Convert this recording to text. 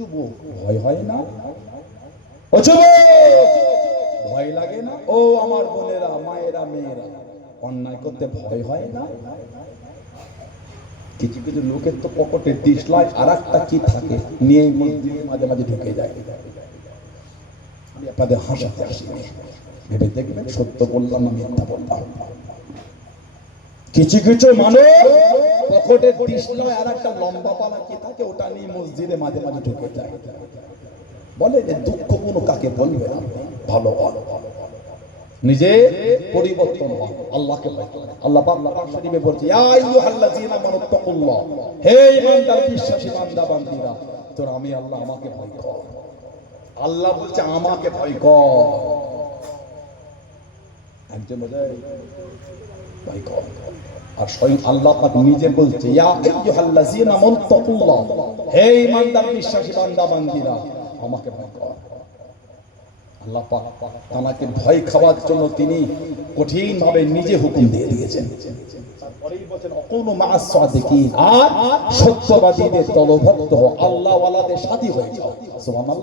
যুবক ভয় হয় না? ও যুবক ভয় লাগে না? ও আমার বোনেরা, মায়েরা, মেয়েরা, অন্যায় করতে ভয় হয় না? কিছু কিছু লোকের তো পকেটে দিশলাই আর একটা কি থাকে নিয়ে মসজিদে মাঝে মাঝে ঢুকে যায়। আমি আপনাদের হাসাতে আসিনি, ভেবে দেখবেন সত্য বললাম না মিথ্যা বললাম। কিছু কিছু মানুষ পকেটে দিশলাই আর একটা লম্বা পালা কি থাকে ওটা নিয়ে মসজিদে মাঝে মাঝে ঢুকে যায়। বলে যে দুঃখপূর্ণ কাকে বলবে না, ভালো ভালো নিজে পরিবর্তন হন, আল্লাহকে ভয় করেন। আল্লাহ পাক কোরআন শরীফে বলছে ইয়া আইয়ুহাল্লাযীনা আমানুত্তাকুল্লাহ, হে ঈমানদার বিশ্বাসী বান্দা বান্দীরা, তোরা আমি আল্লাহ আমাকে ভয় কর। আল্লাহ বলছে আমাকে ভয় কর। একজন বলে ভয় কর, আর স্বয়ং আল্লাহ পাক নিজে বলছে ইয়া আইয়ুহাল্লাযীনা আমানুত্তাকুল্লাহ, হে ঈমানদার বিশ্বাসী বান্দা বান্দীরা আমাকে ভয় কর। আল্লাহ পাক তাকে ভয় খাওয়ার জন্য তিনি কঠিন ভাবে নিজে হুকুম দিয়ে দিয়েছেন। তারপরেই বলেন অকুনু মা'আস সাদিকিন, আর সত্যবাদীদের দলভুক্ত হও, আল্লাহ ওয়ালাদের সাথী হয়ে যাও। সুবহানাল্লাহ।